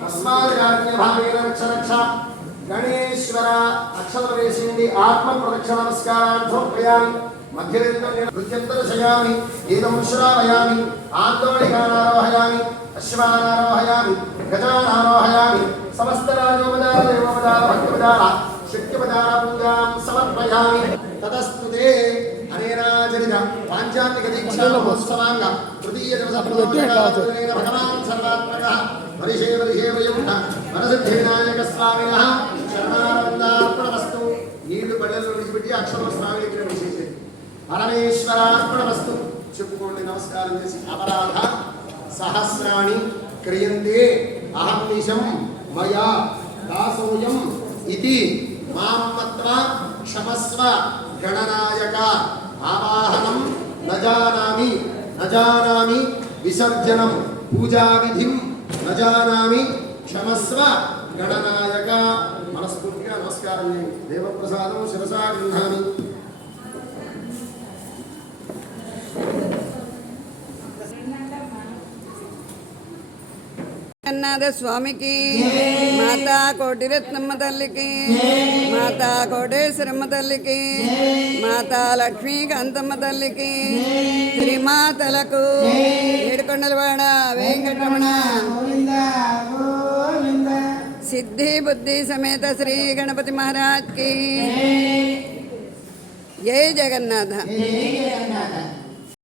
तस्माद् भावेन रक्ष रक्ष गणेश्वर अक्षर वेशेंदि आत्म प्रदक्षिण नमस्कारान् समर्पयामि मध्येन्द्रशयामि एदं श्रावयामि आन्दोलिकानारोहयामि अश्वानारोहयामि गजानारोहयामि समस्तराजोपचार देवोपचार भक्तोपचार शक्योपचार पूजां समर्पयामि ततस्तुते अनेनाचरित पाञ्चालिक दीक्षा महोत्सवांग तृतीय दिवस भगवान् सर्वात्मकः वरिषे वरिषे वयमुख वरसिद्धिविनायक स्वामिनः शरणानन्दार्पणमस्तु నీళ్లు పళ్ళల్లో విడిచిపెట్టి అక్షరం స్వామి ఇక్కడ విశేషం పరమేశ్వరార్పణమస్తు చెప్పుకోండి నమస్కారం చేసి అపరాధ సహస్రాణి క్రియంతే అహం నిశం మయా దాసోయం ఇతి మాం మత్వా క్షమస్వ గణనాయక ఆవాహనం నజానామి విసర్జనం పూజావిధిం నజానామి క్షమస్వ గణనాయక మనస్ఫూర్తిగా నమస్కారం చేయండి దేవప్రసాదం శిరసా గృహామి జగన్నాథ స్వామికి మాతా కోటిరత్నమ్మ తల్లికి మాతా కోటేశ్వరమ్మ తల్లికి మాతా లక్ష్మీకాంతమ్మ తల్లికి శ్రీమాతలకు ఏడుకొండలవాడ వెంకటరమణ సిద్ధి బుద్ధి సమేత శ్రీ గణపతి మహారాజ్ కి జై జగన్నాథ.